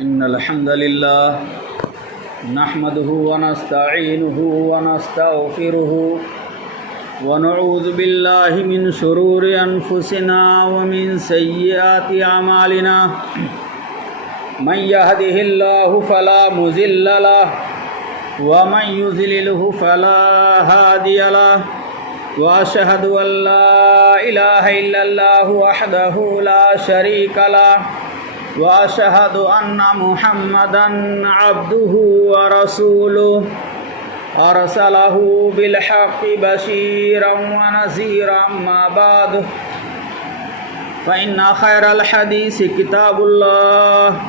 إن الحمد لله نحمده ونستعينه ونستغفره ونعوذ بالله من شرور أنفسنا ومن سيئات أعمالنا من يهده الله فلا مضل له ومن يضلله فلا هادي له وأشهد أن لا إله إلا الله وحده لا شريك له وأشهد أن محمدًا عبده ورسوله أرسله بالحق بشيرا ونذيرا أما بعد فإن خير الحديث كتاب الله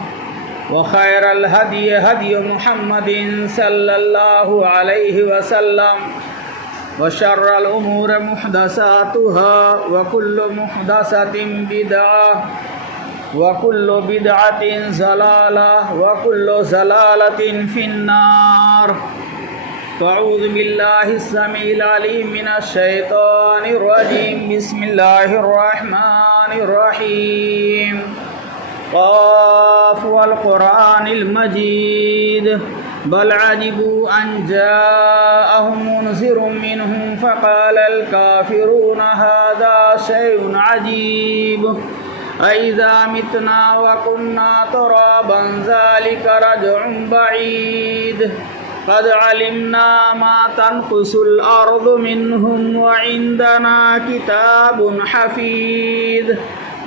وخير الهدي هدي محمد صلى الله عليه وسلم وشر الأمور محدثاتها وكل محدثة بدعة وكل بدعة ضلالة وكل ضلالة في النار فأعوذ بالله السميع العليم من الشيطان الرجيم بسم الله الرحمن الرحيم قاف والقرآن المجيد بل عجبوا أن جاءهم منذر منهم فقال الكافرون هذا شيء عجيب أإذا متنا وكنا ترابا ذلك رجع بعيد قد علمنا ما تنقص الأرض منهم وعندنا كتاب حفيظ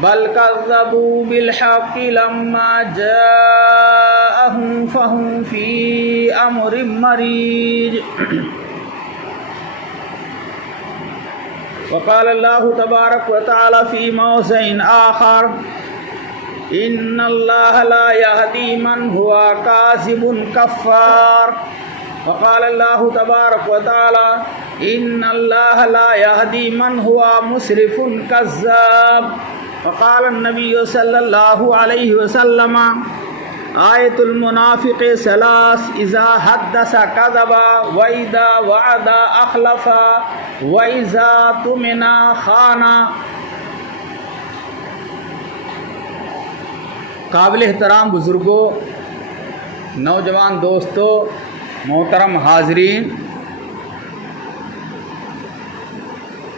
بل كذبوا بالحق لما جاءهم فهم في أمر مريج وقال الله تبارك وتعالى في موضع آخر إن الله لا يهدي من هو كاذب كفار وقال الله تبارك وتعالى إن الله لا يهدي من هو مسرف كذاب وقال النبي صلى الله عليه وسلم آية المنافق ثلاث إذا حدث كذب وإذا وعد أخلف وإذا اؤتمن خان. قابل احترام بزرگوں، نوجوان دوستوں، محترم حاضرین،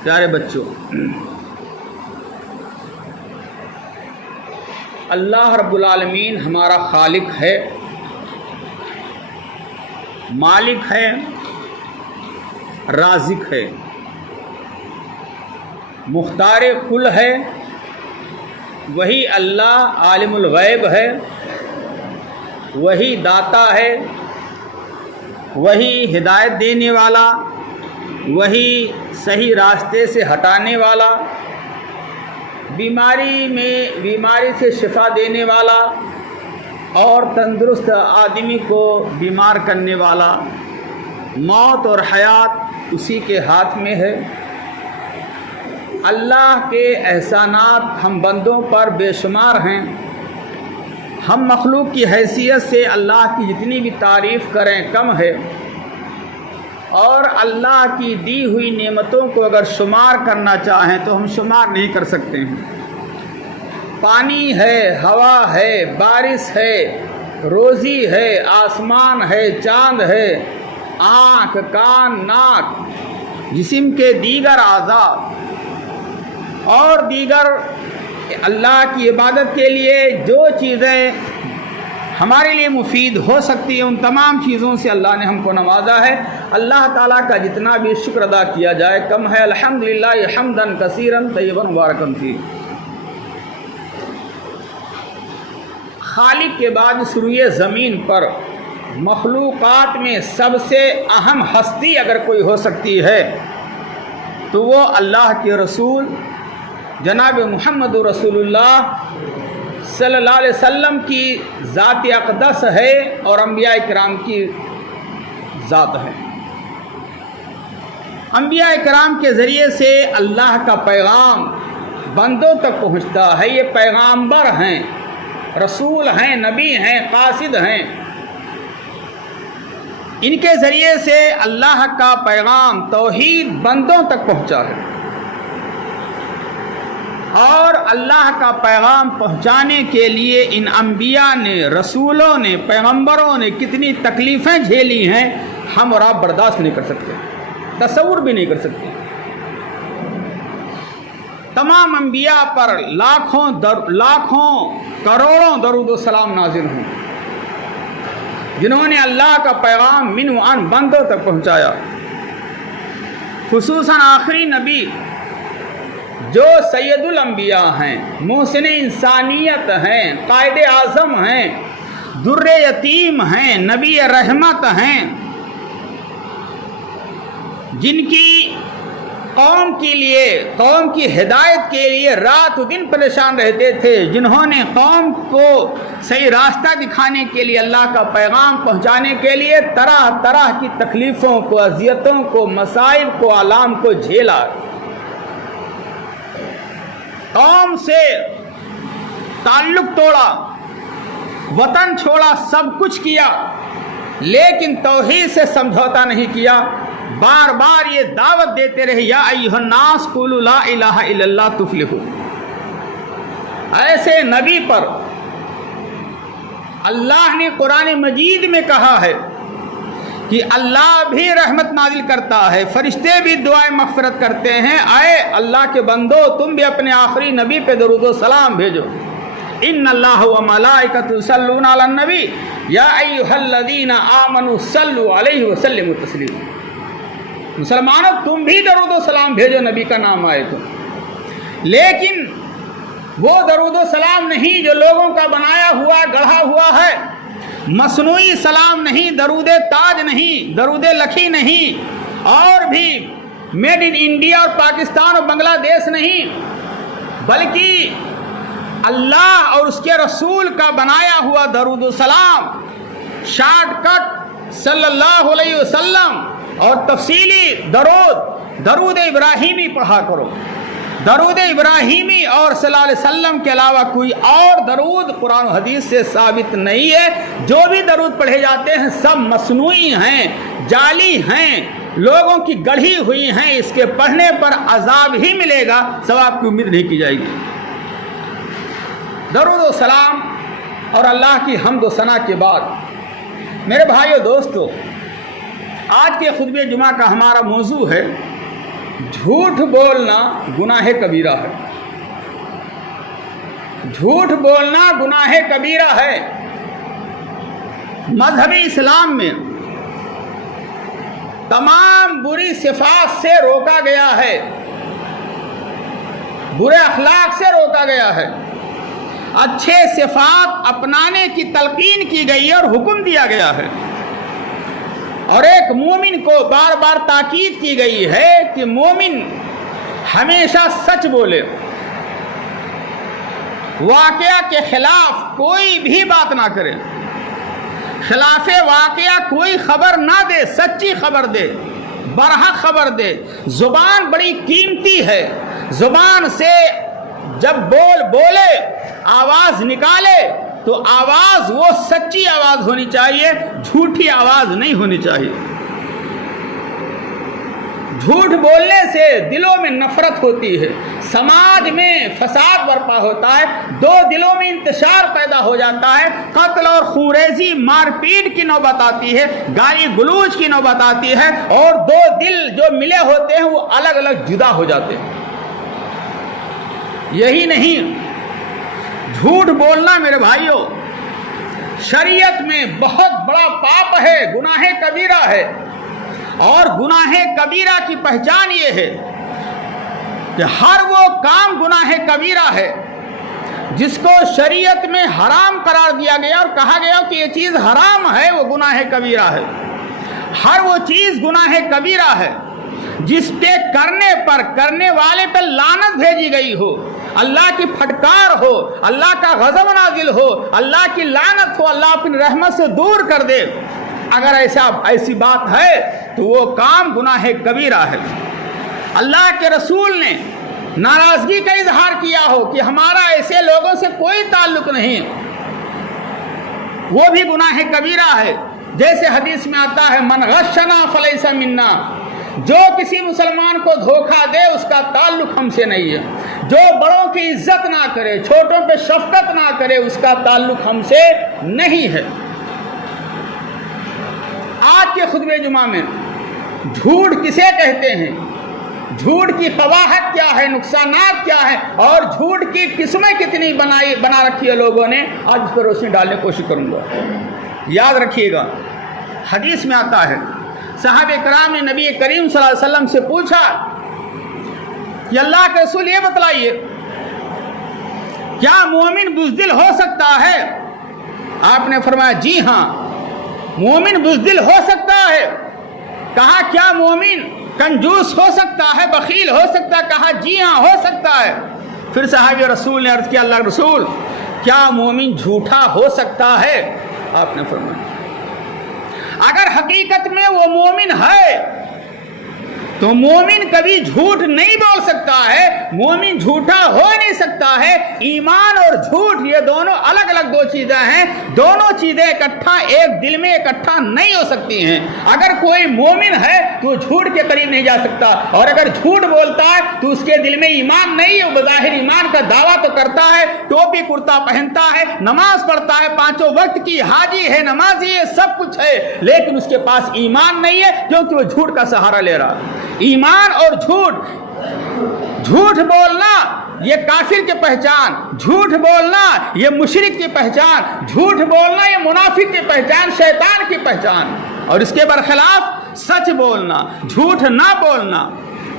پیارے بچوں، اللہ رب العالمین ہمارا خالق ہے، مالک ہے، رازق ہے، مختار کل ہے. وہی اللہ عالم الغیب ہے، وہی داتا ہے، وہی ہدایت دینے والا، وہی صحیح راستے سے ہٹانے والا، بیماری سے شفا دینے والا اور تندرست آدمی کو بیمار کرنے والا. موت اور حیات اسی کے ہاتھ میں ہے. اللہ کے احسانات ہم بندوں پر بے شمار ہیں. ہم مخلوق کی حیثیت سے اللہ کی جتنی بھی تعریف کریں کم ہے، اور اللہ کی دی ہوئی نعمتوں کو اگر شمار کرنا چاہیں تو ہم شمار نہیں کر سکتے ہیں. پانی ہے، ہوا ہے، بارش ہے، روزی ہے، آسمان ہے، چاند ہے، آنکھ، کان، ناک، جسم کے دیگر اعضاء اور دیگر اللہ کی عبادت کے لیے جو چیزیں ہمارے لیے مفید ہو سکتی ہیں، ان تمام چیزوں سے اللہ نے ہم کو نوازا ہے. اللہ تعالیٰ کا جتنا بھی شکر ادا کیا جائے کم ہے. الحمدللہ حمدن کثیرن طیبا مبارکن فیہ. خالق کے بعد سروئے زمین پر مخلوقات میں سب سے اہم ہستی اگر کوئی ہو سکتی ہے تو وہ اللہ کے رسول جناب محمد رسول اللہ صلی اللہ علیہ وسلم کی ذات اقدس ہے اور انبیاء کرام کی ذات ہے. انبیاء کرام کے ذریعے سے اللہ کا پیغام بندوں تک پہنچتا ہے. یہ پیغامبر ہیں، رسول ہیں، نبی ہیں، قاصد ہیں. ان کے ذریعے سے اللہ کا پیغام توحید بندوں تک پہنچا ہے. اور اللہ کا پیغام پہنچانے کے لیے ان انبیاء نے، رسولوں نے، پیغمبروں نے کتنی تکلیفیں جھیلی ہیں، ہم اور آپ برداشت نہیں کر سکتے، تصور بھی نہیں کر سکتے۔ تمام انبیاء پر لاکھوں کروڑوں درود و سلام نازل ہوں، جنہوں نے اللہ کا پیغام من و عن بندوں تک پہنچایا۔ خصوصاً آخری نبی جو سید الانبیاء ہیں، محسن انسانیت ہیں، قائد اعظم ہیں، در یتیم ہیں، نبی رحمت ہیں، جن کی قوم کے لیے، قوم کی ہدایت کے لیے رات و دن پریشان رہتے تھے، جنہوں نے قوم کو صحیح راستہ دکھانے کے لیے، اللہ کا پیغام پہنچانے کے لیے طرح طرح کی تکلیفوں کو، اذیتوں کو، مصائب کو، آلام کو جھیلا، قوم سے تعلق توڑا، وطن چھوڑا، سب کچھ کیا، لیکن توحید سے سمجھوتا نہیں کیا۔ بار بار یہ دعوت دیتے رہے، یا ایھا الناس قولوا لا الہ الا اللہ تفلحوا۔ ایسے نبی پر اللہ نے قرآن مجید میں کہا ہے کہ اللہ بھی رحمت نازل کرتا ہے، فرشتے بھی دعائیں مغفرت کرتے ہیں، اے اللہ کے بندو تم بھی اپنے آخری نبی پہ درود و سلام بھیجو۔ ان اللہ و ملائکۃ یصلون علی النبی یا ایھا الذین آمنوا صلوا علیہ وسلموا تسلیما۔ مسلمانوں تم بھی درود و سلام بھیجو نبی کا نام آئے تو، لیکن وہ درود و سلام نہیں جو لوگوں کا بنایا ہوا، گڑھا ہوا ہے، مصنوعی سلام نہیں، درود تاج نہیں، درود لکھی نہیں، اور بھی میڈ ان انڈیا اور پاکستان اور بنگلہ دیش نہیں، بلکہ اللہ اور اس کے رسول کا بنایا ہوا درود و سلام، شارٹ کٹ صلی اللہ علیہ وسلم اور تفصیلی درود ابراہیمی پڑھا کرو۔ درود ابراہیمی اور صلی اللہ علیہ وسلم کے علاوہ کوئی اور درود قرآن و حدیث سے ثابت نہیں ہے۔ جو بھی درود پڑھے جاتے ہیں سب مصنوعی ہیں، جعلی ہیں، لوگوں کی گڑھی ہوئی ہیں، اس کے پڑھنے پر عذاب ہی ملے گا، ثواب کی امید نہیں کی جائے گی۔ درود و سلام اور اللہ کی حمد و ثنا کے بعد میرے بھائیو دوستو، آج کے خطبہ جمعہ کا ہمارا موضوع ہے جھوٹ بولنا گناہ کبیرہ ہے۔ جھوٹ بولنا گناہ کبیرہ ہے۔ مذہب اسلام میں تمام بری صفات سے روکا گیا ہے، برے اخلاق سے روکا گیا ہے، اچھے صفات اپنانے کی تلقین کی گئی ہے اور حکم دیا گیا ہے، اور ایک مومن کو بار بار تاکید کی گئی ہے کہ مومن ہمیشہ سچ بولے، واقعہ کے خلاف کوئی بھی بات نہ کرے، خلاف واقعہ کوئی خبر نہ دے، سچی خبر دے، برحق خبر دے۔ زبان بڑی قیمتی ہے، زبان سے جب بولے، آواز نکالے تو آواز وہ سچی آواز ہونی چاہیے، جھوٹی آواز نہیں ہونی چاہیے۔ جھوٹ بولنے سے دلوں میں نفرت ہوتی ہے، سماج میں فساد برپا ہوتا ہے، دو دلوں میں انتشار پیدا ہو جاتا ہے، قتل اور خونریزی، مار پیٹ کی نوبت آتی ہے، گالی گلوچ کی نوبت آتی ہے، اور دو دل جو ملے ہوتے ہیں وہ الگ الگ جدا ہو جاتے ہیں۔ یہی نہیں، جھوٹ بولنا میرے بھائیوں شریعت میں بہت بڑا پاپ ہے، گناہ کبیرہ ہے، اور گناہ کبیرہ کی پہچان یہ ہے کہ ہر وہ کام گناہ کبیرہ ہے جس کو شریعت میں حرام قرار دیا گیا اور کہا گیا کہ یہ چیز حرام ہے، وہ گناہ کبیرہ ہے۔ ہر وہ چیز گناہ کبیرہ ہے جس پہ کرنے والے پہ لعنت بھیجی گئی ہو، اللہ کی پھٹکار ہو، اللہ کا غضب نازل ہو، اللہ کی لعنت ہو، اللہ اپنی رحمت سے دور کر دے۔ اگر ایسی بات ہے تو وہ کام گناہ کبیرہ ہے۔ اللہ کے رسول نے ناراضگی کا اظہار کیا ہو کہ ہمارا ایسے لوگوں سے کوئی تعلق نہیں، وہ بھی گناہ کبیرہ ہے۔ جیسے حدیث میں آتا ہے من غشنا فلیس منا، جو کسی مسلمان کو دھوکہ دے اس کا تعلق ہم سے نہیں ہے۔ جو بڑوں کی عزت نہ کرے، چھوٹوں پہ شفقت نہ کرے، اس کا تعلق ہم سے نہیں ہے۔ آج کے خطبہ جمعہ میں جھوٹ کسے کہتے ہیں، جھوٹ کی قباحت کیا ہے، نقصانات کیا ہے، اور جھوٹ کی قسمیں کتنی بنا رکھی ہے لوگوں نے، آج اس پر روشنی ڈالنے کی کوشش کروں گا۔ یاد رکھیے گا، حدیث میں آتا ہے صحابہ کرام نے نبی کریم صلی اللہ علیہ وسلم سے پوچھا کہ اللہ کے رسول یہ بتلائیے کیا مومن بزدل ہو سکتا ہے؟ آپ نے فرمایا جی ہاں، مومن بزدل ہو سکتا ہے۔ کہا کیا مومن کنجوس ہو سکتا ہے، بخیل ہو سکتا ہے؟ کہا جی ہاں ہو سکتا ہے۔ پھر صحابی رسول نے عرض کیا اللہ رسول کیا مومن جھوٹا ہو سکتا ہے؟ آپ نے فرمایا اگر حقیقت میں وہ مومن ہے تو مومن کبھی جھوٹ نہیں بول سکتا ہے، مومن جھوٹا ہو نہیں سکتا ہے۔ ایمان اور جھوٹ یہ دونوں الگ الگ دو چیزیں ہیں، دونوں چیزیں اکٹھا ایک دل میں اکٹھا نہیں ہو سکتی ہیں۔ اگر کوئی مومن ہے تو جھوٹ کے قریب نہیں جا سکتا، اور اگر جھوٹ بولتا ہے تو اس کے دل میں ایمان نہیں ہے، وہ بظاہر ایمان کا دعویٰ تو کرتا ہے، ٹوپی کرتا پہنتا ہے، نماز پڑھتا ہے، پانچوں وقت کی حاجی ہے، نمازی ہے، سب کچھ ہے، لیکن اس کے پاس ایمان نہیں ہے کیونکہ وہ جھوٹ کا سہارا لے رہا ہے۔ ایمان اور جھوٹ بولنا یہ کافر کی پہچان، جھوٹ بولنا یہ مشرک کی پہچان، جھوٹ بولنا یہ منافق کی پہچان، شیطان کی پہچان، اور اس کے برخلاف سچ بولنا، جھوٹ نہ بولنا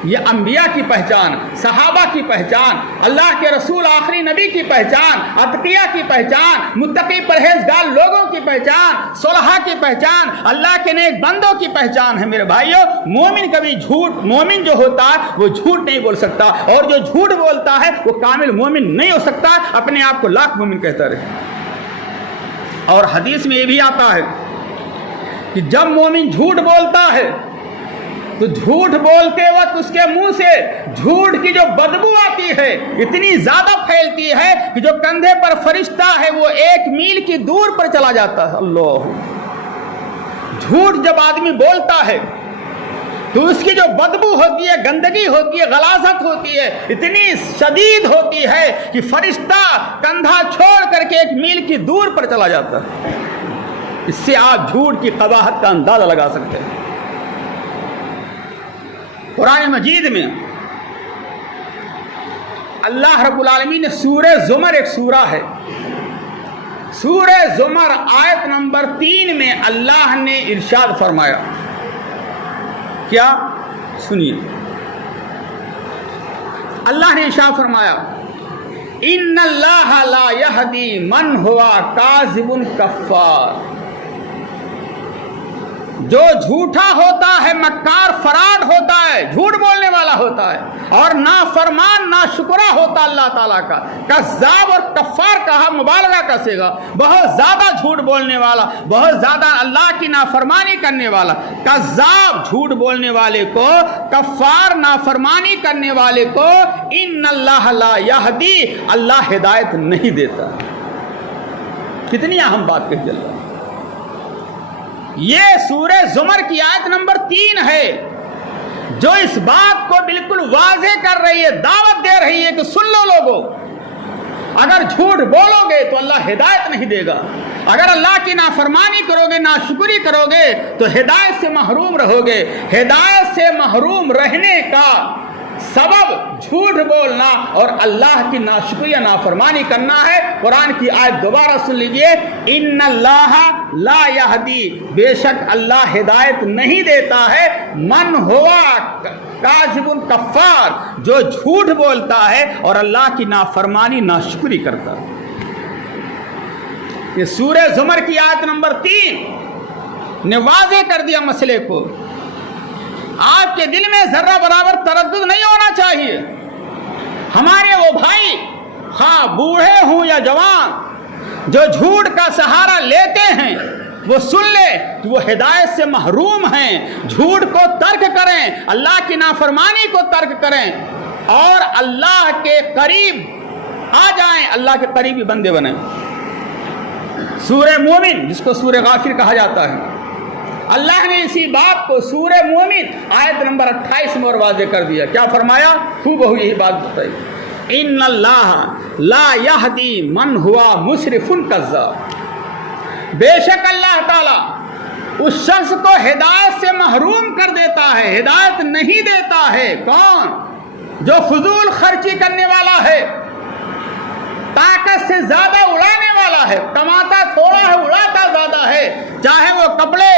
یہ انبیاء کی پہچان، صحابہ کی پہچان، اللہ کے رسول آخری نبی کی پہچان، اتقیاء کی پہچان، متقی پرہیزگار لوگوں کی پہچان، صلحاء کی پہچان، اللہ کے نیک بندوں کی پہچان ہے۔ میرے بھائیوں، مومن کبھی مومن جو ہوتا ہے وہ جھوٹ نہیں بول سکتا، اور جو جھوٹ بولتا ہے وہ کامل مومن نہیں ہو سکتا، اپنے آپ کو لاکھ مومن کہتا رہے۔ اور حدیث میں یہ بھی آتا ہے کہ جب مومن جھوٹ بولتا ہے تو جھوٹ بولتے وقت اس کے منہ سے جھوٹ کی جو بدبو آتی ہے اتنی زیادہ پھیلتی ہے کہ جو کندھے پر فرشتہ ہے وہ 1 میل کی دور پر چلا جاتا ہے۔ اللہ، جھوٹ جب آدمی بولتا ہے تو اس کی جو بدبو ہوتی ہے، گندگی ہوتی ہے، غلاظت ہوتی ہے، اتنی شدید ہوتی ہے کہ فرشتہ کندھا چھوڑ کر کے 1 میل کی دور پر چلا جاتا ہے۔ اس سے آپ جھوٹ کی قباحت کا اندازہ لگا سکتے ہیں۔ قرآن مجید میں اللہ رب العالمین نے سورہ زمر، ایک سورہ ہے، سورہ زمر آیت نمبر 3 میں اللہ نے ارشاد فرمایا، کیا؟ سنیے، اللہ نے ارشاد فرمایا ان اللہ لا یہدی من ہوا کاذب کفار۔ جو جھوٹا ہوتا ہے، مکار، فراڈ ہوتا ہے، جھوٹ بولنے والا ہوتا ہے، اور نافرمان، ناشکرا ہوتا اللہ تعالیٰ کا۔ کذاب اور کفار کہا مبالغہ کا صیغہ، بہت زیادہ جھوٹ بولنے والا، بہت زیادہ اللہ کی نافرمانی کرنے والا۔ کذاب جھوٹ بولنے والے کو، کفار نافرمانی کرنے والے کو ان اللہ لا یہدی، اللہ ہدایت نہیں دیتا۔ کتنی اہم بات کہی اللہ۔ یہ سورہ زمر کی آیت نمبر 3 ہے جو اس بات کو بالکل واضح کر رہی ہے، دعوت دے رہی ہے کہ سن لو لوگوں، اگر جھوٹ بولو گے تو اللہ ہدایت نہیں دے گا، اگر اللہ کی نافرمانی کرو گے، ناشکری کرو گے تو ہدایت سے محروم رہو گے۔ ہدایت سے محروم رہنے کا سبب جھوٹ بولنا اور اللہ کی ناشکری یا نافرمانی کرنا ہے۔ قرآن کی آیت دوبارہ سن لیجئے، ان اللہ لا یہدی، بے شک اللہ ہدایت نہیں دیتا ہے، من ہوا کاذب کفار، جو جھوٹ بولتا ہے اور اللہ کی نافرمانی ناشکری کرتا ہے۔ یہ سورہ زمر کی آیت نمبر 3 نے واضح کر دیا مسئلے کو۔ آپ کے دل میں ذرہ برابر تردد نہیں ہونا چاہیے۔ ہمارے وہ بھائی، خواہ بوڑھے ہوں یا جوان، جو جھوٹ کا سہارا لیتے ہیں، وہ سن لے کہ وہ ہدایت سے محروم ہیں۔ جھوٹ کو ترک کریں، اللہ کی نافرمانی کو ترک کریں، اور اللہ کے قریب آ جائیں، اللہ کے قریبی بندے بنیں۔ سورہ مومن، جس کو سورہ غافر کہا جاتا ہے، اللہ نے اسی بات کو سورہ مومن آیت نمبر 28 میں اور واضح کر دیا۔ کیا فرمایا؟ خوب یہی بات بتائی، ان اللہ لا یہدی من ہوا مسرف کذاب، بے شک اللہ تعالیٰ اس شخص کو ہدایت سے محروم کر دیتا ہے، ہدایت نہیں دیتا ہے۔ کون؟ جو فضول خرچی کرنے والا ہے، طاقت سے زیادہ اڑانے والا ہے، کماتا تھوڑا ہے اڑاتا زیادہ ہے، چاہے وہ کپڑے،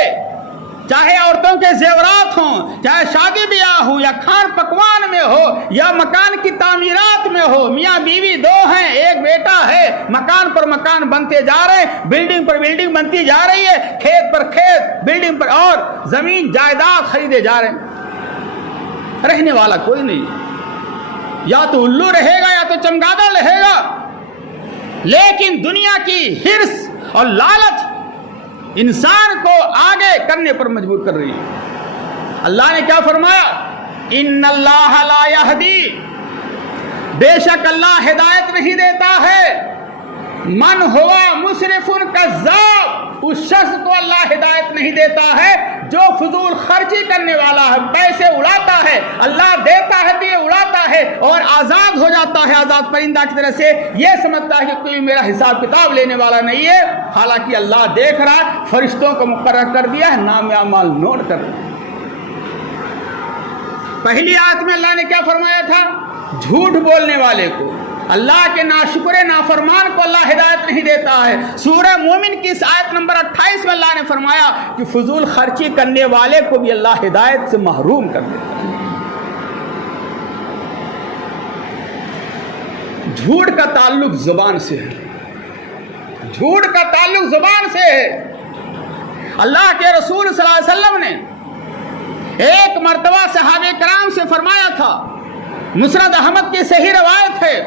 چاہے عورتوں کے زیورات ہوں، چاہے شادی بیاہ ہو یا کھان پکوان میں ہو یا مکان کی تعمیرات میں ہو۔ میاں بیوی دو ہیں، ایک بیٹا ہے، مکان پر مکان بنتے جا رہے ہیں، بلڈنگ پر بلڈنگ بنتی جا رہی ہے، کھیت پر کھیت، بلڈنگ پر اور زمین جائیداد خریدے جا رہے ہیں، رہنے والا کوئی نہیں، یا تو الو رہے گا یا تو چمگادڑ رہے گا۔ لیکن دنیا کی حرص اور لالچ انسان کو آگے کرنے پر مجبور کر رہی ہے۔ اللہ نے کیا فرمایا؟ ان اللہ لا یہدی، بے شک اللہ ہدایت نہیں دیتا ہے، من ہوا مسرف کذاب، اس شخص کو اللہ ہدایت نہیں دیتا ہے جو فضول خرچی کرنے والا ہے، پیسے اڑاتا ہے، اللہ دیتا ہے تو یہ اڑاتا ہے اور آزاد ہو جاتا ہے آزاد پرندہ کی طرح سے، یہ سمجھتا ہے کہ کوئی میرا حساب کتاب لینے والا نہیں ہے، حالانکہ اللہ دیکھ رہا ہے، فرشتوں کو مقرر کر دیا ہے، نام اعمال نوٹ کر دیا۔ پہلی آیت میں اللہ نے کیا فرمایا تھا؟ جھوٹ بولنے والے کو، اللہ کے ناشکر نافرمان کو اللہ ہدایت نہیں دیتا ہے۔ سورہ مومن کی اس آیت نمبر 28 میں اللہ نے فرمایا کہ فضول خرچی کرنے والے کو بھی اللہ ہدایت سے محروم کر دیتا ہے۔ جھوٹ کا تعلق زبان سے ہے، جھوٹ کا تعلق زبان سے ہے۔ اللہ کے رسول صلی اللہ علیہ وسلم نے ایک مرتبہ صحابہ کرام سے فرمایا تھا، مسند احمد کی صحیح روایت ہے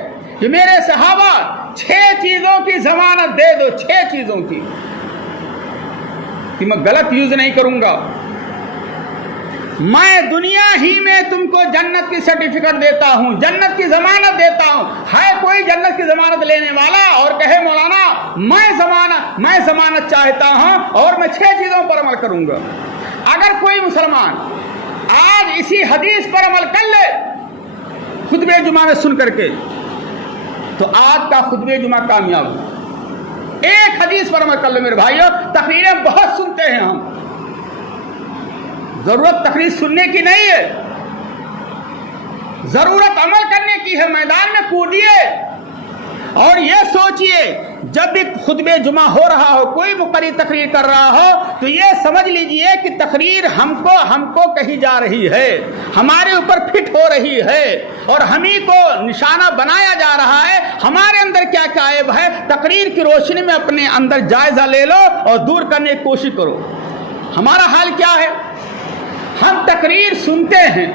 کہ میرے صحابہ 6 چیزوں کی ضمانت دے دو، 6 چیزوں کی، کہ میں غلط یوز نہیں کروں گا، میں دنیا ہی میں تم کو جنت کی سرٹیفکیٹ دیتا ہوں، جنت کی ضمانت دیتا ہوں۔ ہے کوئی جنت کی ضمانت لینے والا اور کہے مولانا میں ضمانت چاہتا ہوں اور میں 6 چیزوں پر عمل کروں گا؟ اگر کوئی مسلمان آج اسی حدیث پر عمل کر لے خطبہ جمعہ میں سن کر کے، تو آج کا خطبہ جمعہ کامیاب ہو۔ ایک حدیث پر عمل کر لو میرے بھائیوں، تقریریں بہت سنتے ہیں ہم، ضرورت تقریر سننے کی نہیں ہے، ضرورت عمل کرنے کی ہے۔ میدان میں کودیے اور یہ سوچئے جب بھی خطبہ جمعہ ہو رہا ہو، کوئی مقرر تقریر کر رہا ہو، تو یہ سمجھ لیجئے کہ تقریر ہم کو کہی جا رہی ہے، ہمارے اوپر فٹ ہو رہی ہے اور ہمیں کو نشانہ بنایا جا رہا ہے، ہمارے اندر کیا کیا عیب ہے۔ تقریر کی روشنی میں اپنے اندر جائزہ لے لو اور دور کرنے کی کوشش کرو۔ ہمارا حال کیا ہے؟ ہم تقریر سنتے ہیں،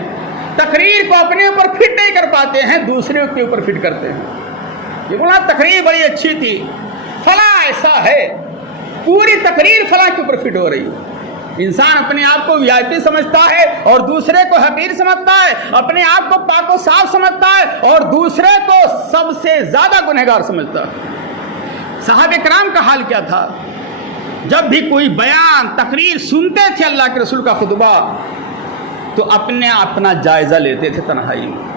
تقریر کو اپنے اوپر فٹ نہیں کر پاتے ہیں، دوسرے کے اوپر فٹ کرتے ہیں۔ یہ بولا تقریر بڑی اچھی تھی، فلاں ایسا ہے، پوری تقریر فلاں کے اوپر فٹ ہو رہی ہے۔ انسان اپنے آپ کو وی آئی پی سمجھتا ہے اور دوسرے کو حقیر سمجھتا ہے، اپنے آپ کو پاک و صاف سمجھتا ہے اور دوسرے کو سب سے زیادہ گنہگار سمجھتا ہے۔ صحابہ کرام کا حال کیا تھا؟ جب بھی کوئی بیان تقریر سنتے تھے اللہ کے رسول کا خطبہ، تو اپنا جائزہ لیتے تھے تنہائی میں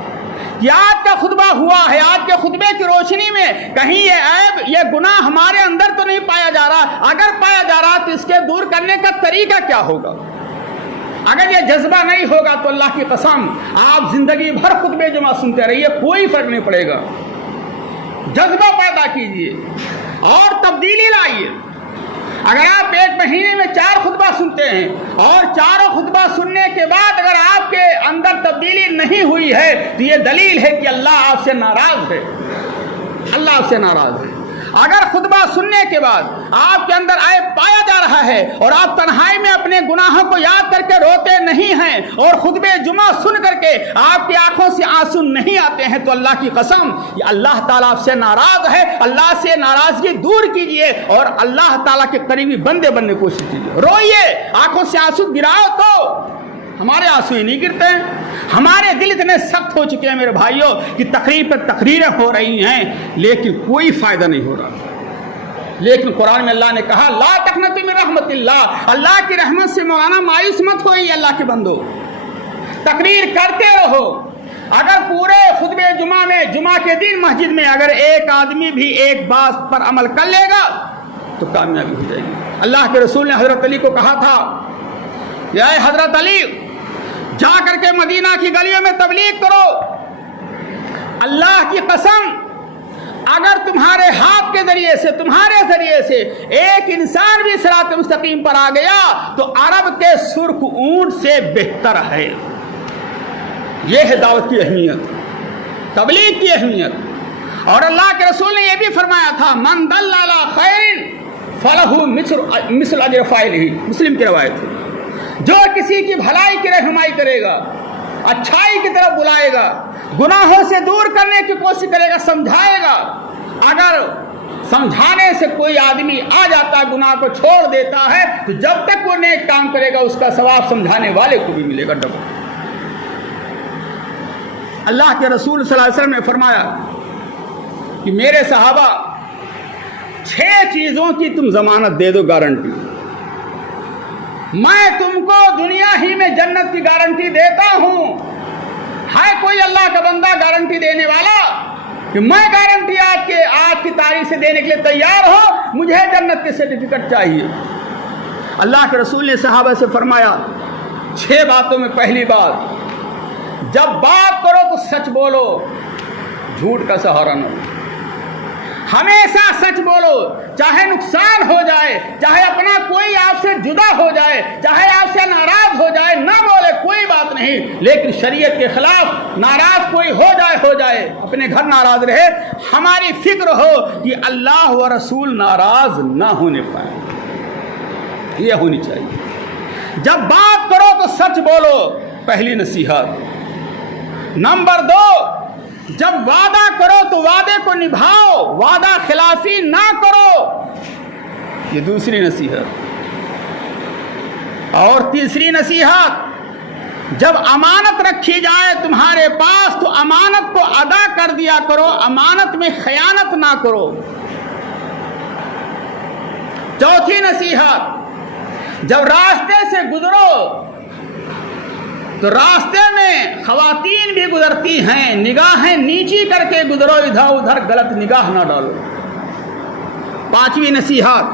کہ آج کا خطبہ ہوا ہے، آج کے خطبے کی روشنی میں کہیں یہ عیب، یہ گناہ ہمارے اندر تو نہیں پایا جا رہا، اگر پایا جا رہا تو اس کے دور کرنے کا طریقہ کیا ہوگا؟ اگر یہ جذبہ نہیں ہوگا تو اللہ کی قسم آپ زندگی بھر خطبے جمعہ سنتے رہیے، کوئی فرق نہیں پڑے گا۔ جذبہ پیدا کیجئے اور تبدیلی لائیے۔ اگر آپ ایک مہینے میں 4 خطبہ سنتے ہیں اور چاروں خطبہ سننے کے بعد اگر آپ کے اندر تبدیلی نہیں ہوئی ہے تو یہ دلیل ہے کہ اللہ آپ سے ناراض ہے، اللہ آپ سے ناراض ہے۔ اگر خطبہ سننے کے بعد آپ کے اندر عیب پایا جا رہا ہے اور آپ تنہائی میں اپنے گناہوں کو یاد کر کے روتے نہیں ہیں اور خطبہ جمعہ سن کر کے آپ کی آنکھوں سے آنسو نہیں آتے ہیں، تو اللہ کی قسم یہ اللہ تعالیٰ آپ سے ناراض ہے۔ اللہ سے ناراضگی دور کیجئے اور اللہ تعالیٰ کے قریبی بندے بننے کی کوشش کیجئے۔ روئیے، آنکھوں سے آنسو گراؤ، تو ہمارے آنسو ہی نہیں گرتے ہیں۔ ہمارے دل اتنے سخت ہو چکے ہیں میرے بھائیوں کہ تقریر پر تقریریں ہو رہی ہیں لیکن کوئی فائدہ نہیں ہو رہا۔ لیکن قرآن میں اللہ نے کہا لا تقنطوا من رحمت اللہ، اللہ کی رحمت سے مولانا مایوس مت ہوئیے۔ اللہ کے بندو تقریر کرتے رہو، اگر پورے خطبے جمعہ میں جمعہ کے دن مسجد میں اگر ایک آدمی بھی ایک بات پر عمل کر لے گا تو کامیابی ہو جائے گی. اللہ کے رسول نے حضرت علی کو کہا تھا کہ اے حضرت علی جا کر کے مدینہ کی گلیوں میں تبلیغ کرو. اللہ کی قسم اگر تمہارے ہاتھ کے ذریعے سے تمہارے ذریعے سے ایک انسان بھی صراط مستقیم پر آ گیا تو عرب کے سرخ اونٹ سے بہتر ہے. یہ ہے دعوت کی اہمیت, تبلیغ کی اہمیت. اور اللہ کے رسول نے یہ بھی فرمایا تھا من دل علی خیر فلہ مثل اجر فاعلہ, مسلم کی روایت ہے. جو کسی کی بھلائی کی رہنمائی کرے گا, اچھائی کی طرف بلائے گا, گناہوں سے دور کرنے کی کوشش کرے گا, سمجھائے گا, اگر سمجھانے سے کوئی آدمی آ جاتا ہے گناہ کو چھوڑ دیتا ہے تو جب تک وہ نیک کام کرے گا اس کا ثواب سمجھانے والے کو بھی ملے گا ڈبل. اللہ کے رسول صلی اللہ علیہ وسلم نے فرمایا کہ میرے صحابہ 6 چیزوں کی تم ضمانت دے دو, گارنٹی. میں تم کو دنیا ہی میں جنت کی گارنٹی دیتا ہوں. ہے کوئی اللہ کا بندہ گارنٹی دینے والا کہ میں گارنٹی آج کی تاریخ سے دینے کے لیے تیار ہو, مجھے جنت کے سرٹیفکیٹ چاہیے. اللہ کے رسول نے صحابہ سے فرمایا 6 باتوں میں پہلی بات, جب بات کرو تو سچ بولو, جھوٹ کا سہارا نہ لو. ہمیشہ سچ بولو, چاہے نقصان ہو جائے, چاہے اپنا کوئی آپ سے جدا ہو جائے, چاہے آپ سے ناراض ہو جائے, نہ بولے کوئی بات نہیں, لیکن شریعت کے خلاف ناراض کوئی ہو جائے, اپنے گھر ناراض رہے, ہماری فکر ہو کہ اللہ و رسول ناراض نہ ہونے پائے. یہ ہونی چاہیے. جب بات کرو تو سچ بولو, پہلی نصیحت. نمبر 2, جب وعدہ کرو تو وعدے کو نبھاؤ, وعدہ خلافی نہ کرو, یہ دوسری نصیحت. اور تیسری نصیحت, جب امانت رکھی جائے تمہارے پاس تو امانت کو ادا کر دیا کرو, امانت میں خیانت نہ کرو. چوتھی نصیحت, جب راستے سے گزرو تو راستے میں خواتین بھی گزرتی ہیں, نگاہیں نیچی کر کے گزرو, ادھر ادھر غلط نگاہ نہ ڈالو. 5ویں نصیحت,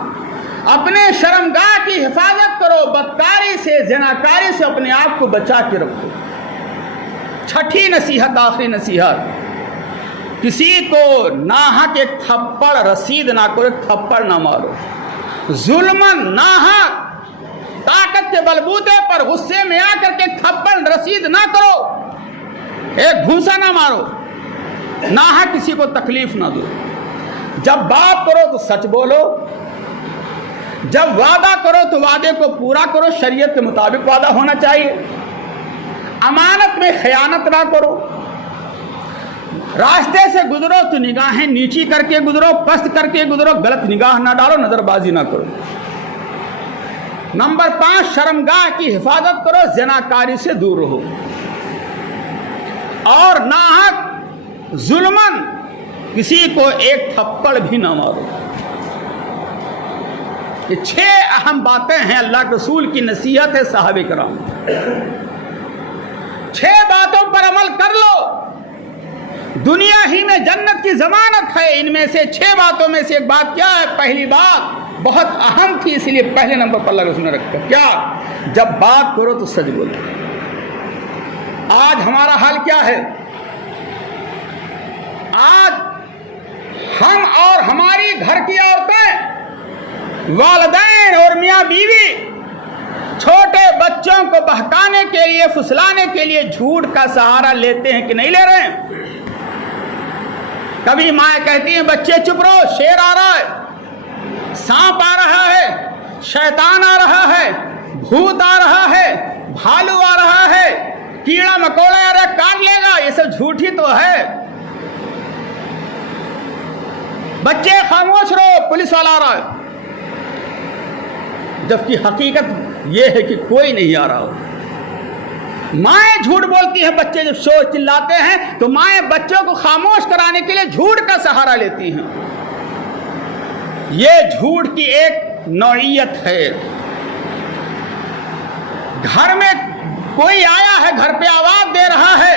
اپنے شرمگاہ کی حفاظت کرو, بدکاری سے زناکاری سے اپنے آپ کو بچا کے رکھو. 6ٹھی نصیحت, آخری نصیحت, کسی کو ناحق ایک تھپڑ رسید نہ کرو, ایک تھپڑ نہ مارو. ظلمن ناحق طاقت کے بلبوتے پر غصے میں آ کر کے تھپڑ رسید نہ کرو, ایک گھونسا نہ مارو, ناحق کسی کو تکلیف نہ دو. جب بات کرو تو سچ بولو, جب وعدہ کرو تو وعدے کو پورا کرو, شریعت کے مطابق وعدہ ہونا چاہیے. امانت میں خیانت نہ کرو. راستے سے گزرو تو نگاہیں نیچی کر کے گزرو, پست کر کے گزرو, غلط نگاہ نہ ڈالو, نظر بازی نہ کرو. نمبر 5, شرمگاہ کی حفاظت کرو, زناکاری سے دور رہو. اور ناحق ظلمن کسی کو ایک تھپڑ بھی نہ مارو. یہ 6 اہم باتیں ہیں, اللہ کے رسول کی نصیحت ہے صحابہ کرام. 6 باتوں پر عمل کر لو, دنیا ہی میں جنت کی ضمانت ہے. ان میں سے 6 باتوں میں سے ایک بات کیا ہے؟ پہلی بات بہت اہم تھی, اس لیے پہلے نمبر پر اللہ رسول نے رکھا. کیا؟ جب بات کرو تو سچ بولو. آج ہمارا حال کیا ہے؟ آج ہم اور ہماری گھر کی عورتیں, والدین اور میاں بیوی چھوٹے بچوں کو بہکانے کے لیے, پھسلانے کے لیے جھوٹ کا سہارا لیتے ہیں کہ نہیں لے رہے ہیں؟ کبھی مائیں کہتی ہیں بچے چپ رہو, شیر آ رہا ہے, سانپ آ رہا ہے, شیطان آ رہا ہے, بھوت آ رہا ہے, بھالو آ رہا ہے, کیڑا مکوڑا آ رہا ہے, کاٹ لے گا. یہ سب جھوٹ ہی تو ہے. بچے خاموش رہو, پولیس والا آ رہا ہے. جبکہ حقیقت یہ ہے کہ کوئی نہیں آ رہا ہو. مائیں جھوٹ بولتی ہیں, بچے جب شور چلاتے ہیں تو مائیں بچوں کو خاموش کرانے کے لیے جھوٹ کا سہارا لیتی ہیں. یہ جھوٹ کی ایک نوعیت ہے. گھر میں کوئی آیا ہے, گھر پہ آواز دے رہا ہے,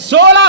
16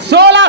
16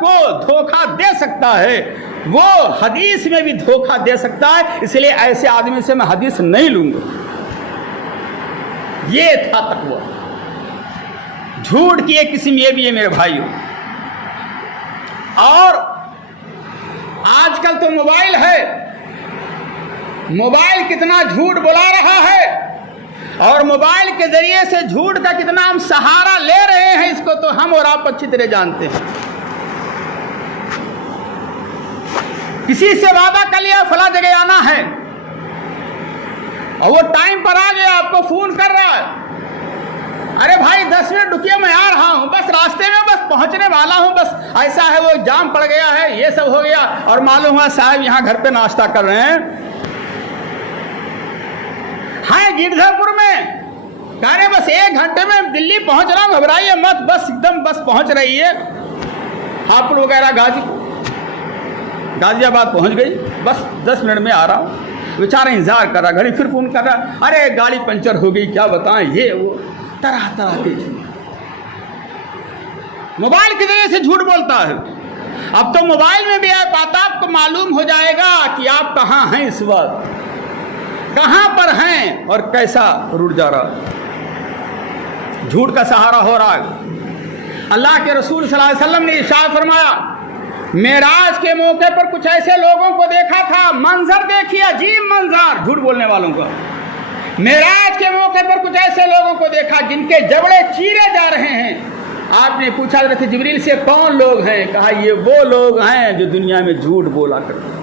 کو دھوکہ دے سکتا ہے وہ حدیث میں بھی دھوکہ دے سکتا ہے، اس لیے ایسے آدمی سے میں حدیث نہیں لوں گا۔ یہ تھا تقویٰ۔ جھوٹ کی ایک قسم یہ بھی ہے میرے بھائیوں۔ اور آج کل تو موبائل ہے، موبائل کتنا جھوٹ بلا رہا ہے، اور موبائل کے ذریعے سے جھوٹ کا کتنا ہم سہارا لے رہے ہیں، اس کو تو ہم اور آپ اچھی طرح جانتے ہیں۔ کسی سے وعدہ کر لیا فلاں جگہ آنا ہے، اور وہ ٹائم پر آ گیا، آپ کو فون کر رہا ہے، ارے بھائی 10 منٹ رکیے میں آ رہا ہوں، بس راستے میں بس پہنچنے والا ہوں، بس ایسا ہے وہ جام پڑ گیا ہے، یہ سب ہو گیا، اور معلوم ہوا صاحب یہاں گھر پہ ناشتہ کر رہے ہیں گردھر پور میں، کہہ رہے بس 1 گھنٹے میں دلی پہنچ رہا ہوں، گھبرائیے مت، بس ایک دم بس پہنچ رہی ہے، ہاپوڑ وغیرہ غازی آباد پہنچ گئی، بس 10 منٹ میں آ رہا ہوں۔ بیچارہ انتظار کر رہا، گھڑی پھر فون کر رہا، ارے گاڑی پنچر ہو گئی، کیا بتائیں، یہ وہ طرح طرح کے موبائل کے ذریعے سے جھوٹ بولتا ہے۔ اب تو موبائل میں بھی ایپ آتا، آپ کو معلوم ہو جائے گا کہ آپ کہاں ہیں، اس وقت کہاں پر ہیں اور کیسا روٹ جا رہا، جھوٹ کا سہارا ہو رہا ہے۔ اللہ کے رسول صلی اللہ علیہ وسلم نے ارشاد فرمایا، معراج کے موقع پر کچھ ایسے لوگوں کو دیکھا تھا، منظر دیکھیے عجیب منظر جھوٹ بولنے والوں کا۔ معراج کے موقع پر کچھ ایسے لوگوں کو دیکھا جن کے جبڑے چیرے جا رہے ہیں۔ آپ نے پوچھا حضرت جبریل سے کون لوگ ہیں؟ کہا یہ وہ لوگ ہیں جو دنیا میں جھوٹ بولا کرتے،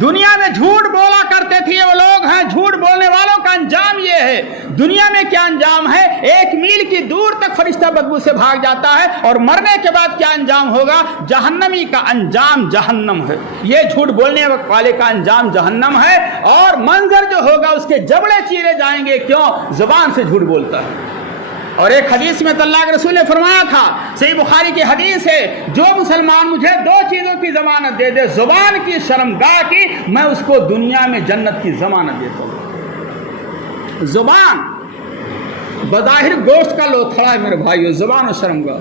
دنیا میں جھوٹ بولا کرتے تھے، وہ لوگ ہیں۔ جھوٹ بولنے والوں کا انجام یہ ہے، دنیا میں کیا انجام ہے، 1 میل کی دور تک فرشتہ بدبو سے بھاگ جاتا ہے، اور مرنے کے بعد کیا انجام ہوگا، جہنمی کا انجام جہنم ہے۔ یہ جھوٹ بولنے والے کا انجام جہنم ہے، اور منظر جو ہوگا اس کے جبڑے چیرے جائیں گے، کیوں؟ زبان سے جھوٹ بولتا ہے۔ اور ایک حدیث میں تو اللہ کے رسول نے فرمایا تھا، صحیح بخاری کی حدیث ہے، جو مسلمان مجھے 2 چیزوں کی ضمانت دے دے، زبان کی، شرمگاہ کی، میں اس کو دنیا میں جنت کی ضمانت دیتا ہوں۔ زبان بظاہر گوشت کا لوتھڑا ہے میرے بھائیو، زبان اور شرمگاہ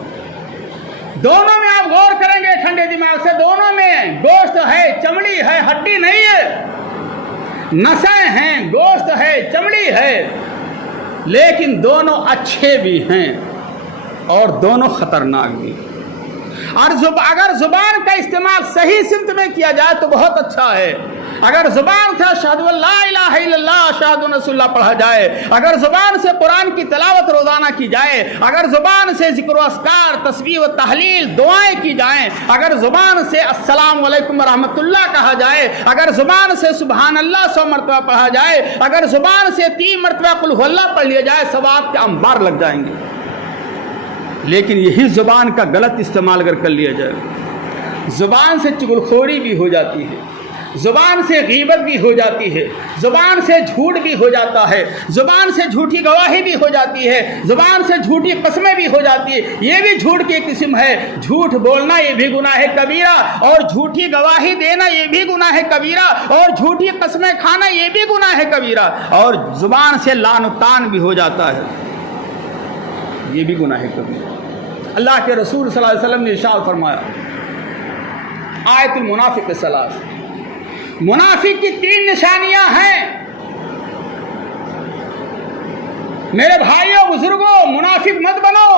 دونوں میں آپ غور کریں گے ٹھنڈے دماغ سے، دونوں میں گوشت ہے، چمڑی ہے، ہڈی نہیں ہے، نسیں ہیں، گوشت ہے، چمڑی ہے، لیکن دونوں اچھے بھی ہیں اور دونوں خطرناک بھی۔ اور اگر زبان کا استعمال صحیح سمت میں کیا جائے تو بہت اچھا ہے۔ اگر زبان سے اشہد ان لا الہ الا اللہ اشہد ان رسول اللہ پڑھا جائے، اگر زبان سے قرآن کی تلاوت روزانہ کی جائے، اگر زبان سے ذکر و اذکار، تسبیح و تحلیل، دعائیں کی جائیں، اگر زبان سے السلام علیکم ورحمۃ اللہ کہا جائے، اگر زبان سے سبحان اللہ 100 مرتبہ پڑھا جائے، اگر زبان سے 3 مرتبہ قل هو اللہ پڑھ لیا جائے، ثواب کے انبار لگ جائیں گے۔ لیکن یہی زبان کا غلط استعمال اگر کر لیا جائے، زبان سے چغلخوری بھی ہو جاتی ہے، زبان سے غیبت بھی ہو جاتی ہے، زبان سے جھوٹ بھی ہو جاتا ہے، زبان سے جھوٹی گواہی بھی ہو جاتی ہے، زبان سے جھوٹی قسمیں بھی ہو جاتی ہے، یہ بھی جھوٹ کی ایک قسم ہے۔ جھوٹ بولنا یہ بھی گناہ کبیرہ، اور جھوٹی گواہی دینا یہ بھی گناہ کبیرہ، اور جھوٹی قسمیں کھانا یہ بھی گناہ کبیرہ، اور زبان سے لعن و طعن بھی ہو جاتا ہے، یہ بھی گناہ کبیرہ۔ اللہ کے رسول صلی اللہ علیہ وسلم نے ارشاد فرمایا، آیت المنافق ثلاث، منافق کی 3 نشانیاں ہیں۔ میرے بھائیوں بزرگوں، منافق مت بنو۔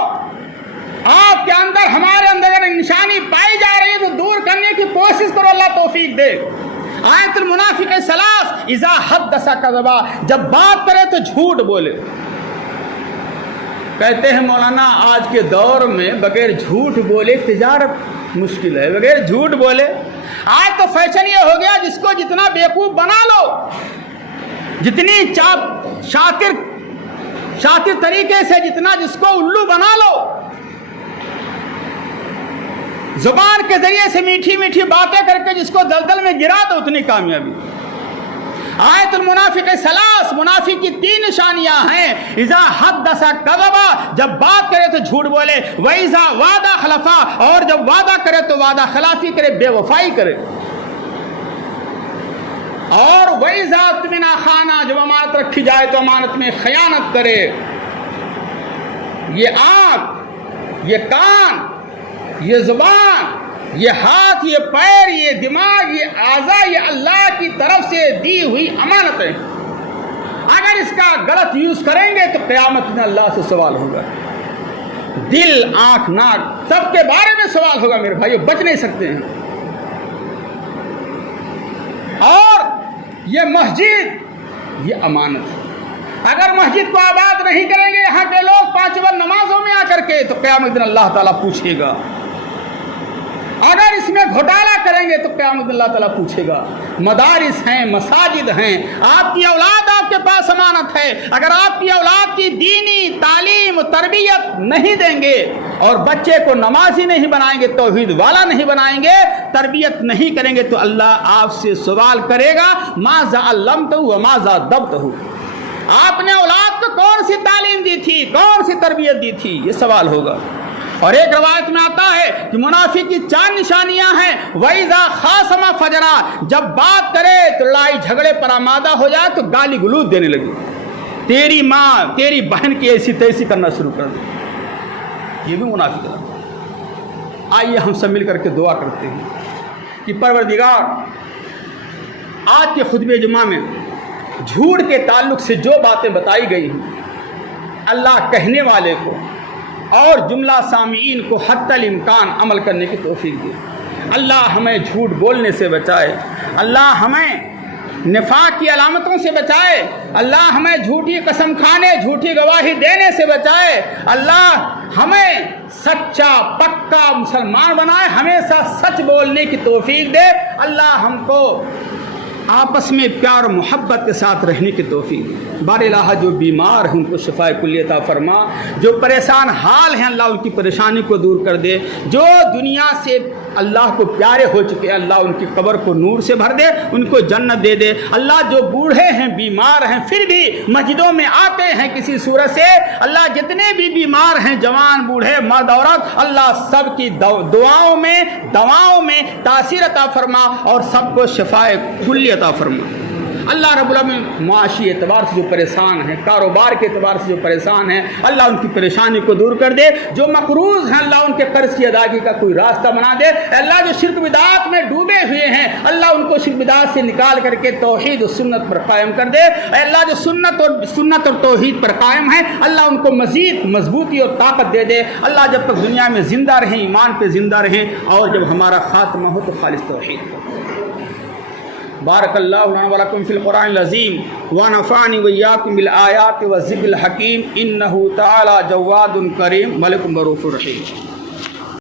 آپ کے اندر، ہمارے اندر اگر نشانی پائی جا رہی ہے تو دور کرنے کی کوشش کرو، اللہ توفیق دے۔ آیت المنافق ثلاث، اذا حدث کذب، جب بات کرے تو جھوٹ بولے۔ کہتے ہیں مولانا آج کے دور میں بغیر جھوٹ بولے تجارت مشکل ہے، بغیر جھوٹ بولے۔ آج تو فیشن یہ ہو گیا جس کو جتنا بیوقوف بنا لو، جتنی شاطر طریقے سے جتنا جس کو الو بنا لو، زبان کے ذریعے سے میٹھی میٹھی باتیں کر کے جس کو دلدل میں گرا دو اتنی کامیابی۔ آیت المنافق ثلاث، منافق کی 3 نشانیاں ہیں۔ اذا حدث کذب، جب بات کرے تو جھوٹ بولے، واذا وعد خلف، اور جب وعدہ کرے تو وعدہ خلافی کرے، بے وفائی کرے، اور واذا اؤتمن خان، جب امانت رکھی جائے تو امانت میں خیانت کرے۔ یہ آنکھ، یہ کان، یہ زبان، یہ ہاتھ، یہ پیر، یہ دماغ، یہ اعضاء، یہ اللہ کی طرف سے دی ہوئی امانت ہے. اگر اس کا غلط یوز کریں گے تو قیامت میں اللہ سے سوال ہوگا. دل، آنکھ، ناک سب کے بارے میں سوال ہوگا میرے بھائیو، بچ نہیں سکتے ہیں. اور یہ مسجد، یہ امانت ہے. اگر مسجد کو آباد نہیں کریں گے یہاں کے لوگ 5 وقت نمازوں میں آ کر کے، تو قیامت دن اللہ تعالیٰ پوچھے گا. اگر اس میں گھوٹالا کریں گے تو قیامت اللہ تعالیٰ پوچھے گا. مدارس ہیں، مساجد ہیں، آپ کی اولاد آپ کے پاس امانت ہے. اگر آپ کی اولاد کی دینی تعلیم و تربیت نہیں دیں گے اور بچے کو نمازی نہیں بنائیں گے، توحید والا نہیں بنائیں گے، تربیت نہیں کریں گے، تو اللہ آپ سے سوال کرے گا ماذا علمتہ وماذا ادبتہ. آپ نے اولاد کو کون سی تعلیم دی تھی، کون سی تربیت دی تھی، یہ سوال ہوگا. اور ایک روایت میں آتا ہے کہ منافق کی 4 نشانیاں ہیں. وَإِذَا خَاصَمَ فَجَرَا، جب بات کرے تو لڑائی جھگڑے پر آمادہ ہو جائے تو گالی گلوچ دینے لگی، تیری ماں تیری بہن کی ایسی تیسی کرنا شروع کر دے. یہ بھی منافق ہے. آئیے ہم سب مل کر کے دعا کرتے ہیں کہ پروردگار، آج کے خطبہ جمعہ میں جھوٹ کے تعلق سے جو باتیں بتائی گئی ہیں، اللہ کہنے والے کو اور جملہ سامعین کو حتی الامکان عمل کرنے کی توفیق دے. اللہ ہمیں جھوٹ بولنے سے بچائے. اللہ ہمیں نفاق کی علامتوں سے بچائے. اللہ ہمیں جھوٹی قسم کھانے، جھوٹی گواہی دینے سے بچائے. اللہ ہمیں سچا پکا مسلمان بنائے، ہمیشہ سچ بولنے کی توفیق دے. اللہ ہم کو آپس میں پیار و محبت کے ساتھ رہنے کی توفیق. بار الہ جو بیمار ہیں ان کو شفاء کلی عطا فرما. جو پریشان حال ہیں اللہ ان کی پریشانی کو دور کر دے. جو دنیا سے اللہ کو پیارے ہو چکے ہیں اللہ ان کی قبر کو نور سے بھر دے، ان کو جنت دے دے. اللہ جو بوڑھے ہیں، بیمار ہیں، پھر بھی مسجدوں میں آتے ہیں کسی صورت سے، اللہ جتنے بھی بیمار ہیں، جوان بوڑھے مرد عورت، اللہ سب کی دعاؤں میں دواؤں میں تاثیر عطا فرما اور سب کو شفاء کلی عطا فرما. اللہ رب العالمین معاشی اعتبار سے جو پریشان ہیں، کاروبار کے اعتبار سے جو پریشان ہیں، اللہ ان کی پریشانی کو دور کر دے. جو مقروض ہیں اللہ ان کے قرض کی ادائیگی کا کوئی راستہ بنا دے. اللہ جو شرک بدعات میں ڈوبے ہوئے ہیں اللہ ان کو شرک بدعات سے نکال کر کے توحید و سنت پر قائم کر دے. اللہ جو سنت اور توحید پر قائم ہیں اللہ ان کو مزید مضبوطی اور طاقت دے دے. اللہ جب تک دنیا میں زندہ رہیں ایمان پہ زندہ رہیں، اور جب ہمارا خاتمہ ہو تو خالص توحید. بارک اللہ لنا ولکم فی القرآن العظیم ونفعنی وإیاکم بالآیات والذکر الحکیم. انہ تعالی جواد کریم ملک رؤوف رحیم.